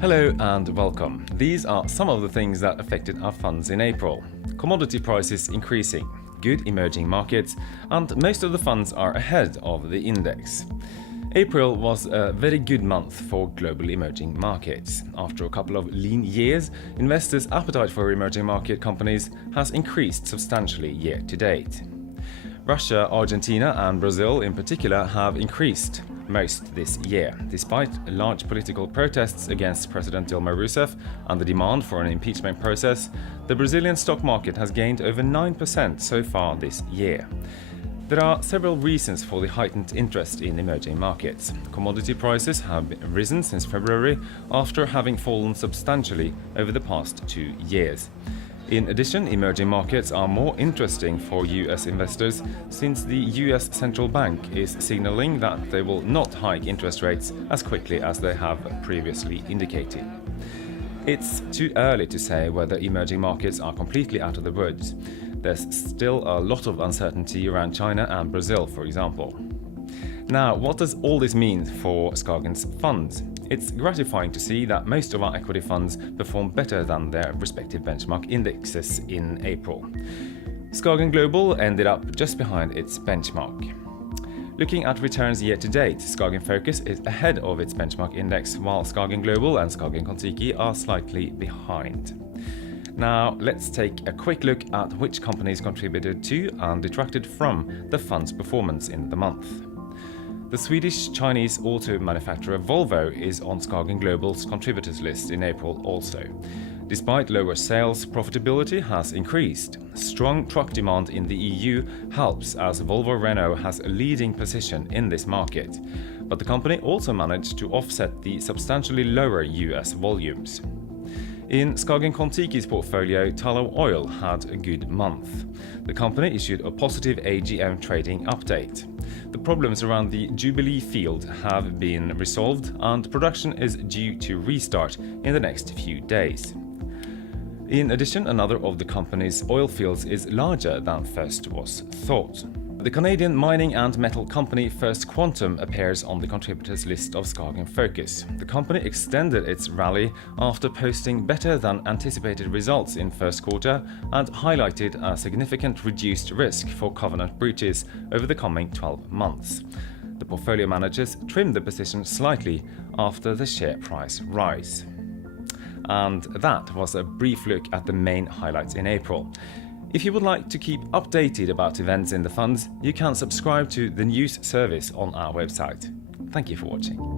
Hello and welcome. These are some of the things that affected our funds in April. Commodity prices increasing, good emerging markets, and most of the funds are ahead of the index. April was a very good month for global emerging markets. After a couple of lean years, investors' appetite for emerging market companies has increased substantially year to date. Russia, Argentina and Brazil in particular have increased most this year. Despite large political protests against President Dilma Rousseff and the demand for an impeachment process, the Brazilian stock market has gained over 9% so far this year. There are several reasons for the heightened interest in emerging markets. Commodity prices have risen since February after having fallen substantially over the past 2 years. In addition, emerging markets are more interesting for US investors since the US central bank is signaling that they will not hike interest rates as quickly as they have previously indicated. It's too early to say whether emerging markets are completely out of the woods. There's still a lot of uncertainty around China and Brazil, for example. Now, what does all this mean for SKAGEN's funds? It's gratifying to see that most of our equity funds perform better than their respective benchmark indexes in April. SKAGEN Global ended up just behind its benchmark. Looking at returns year to date, SKAGEN Focus is ahead of its benchmark index, while SKAGEN Global and SKAGEN Kontiki are slightly behind. Now, let's take a quick look at which companies contributed to and detracted from the fund's performance in the month. The Swedish-Chinese auto manufacturer Volvo is on SKAGEN Global's contributors list in April also. Despite lower sales, profitability has increased. Strong truck demand in the EU helps as Volvo Renault has a leading position in this market. But the company also managed to offset the substantially lower US volumes. In SKAGEN Kontiki's portfolio, Tullow Oil had a good month. The company issued a positive AGM trading update. The problems around the Jubilee field have been resolved and production is due to restart in the next few days. In addition, another of the company's oil fields is larger than first was thought. The Canadian mining and metal company First Quantum appears on the contributors list of SKAGEN Focus. The company extended its rally after posting better than anticipated results in first quarter and highlighted a significant reduced risk for covenant breaches over the coming 12 months. The portfolio managers trimmed the position slightly after the share price rise. And that was a brief look at the main highlights in April. If you would like to keep updated about events in the funds, you can subscribe to the news service on our website. Thank you for watching.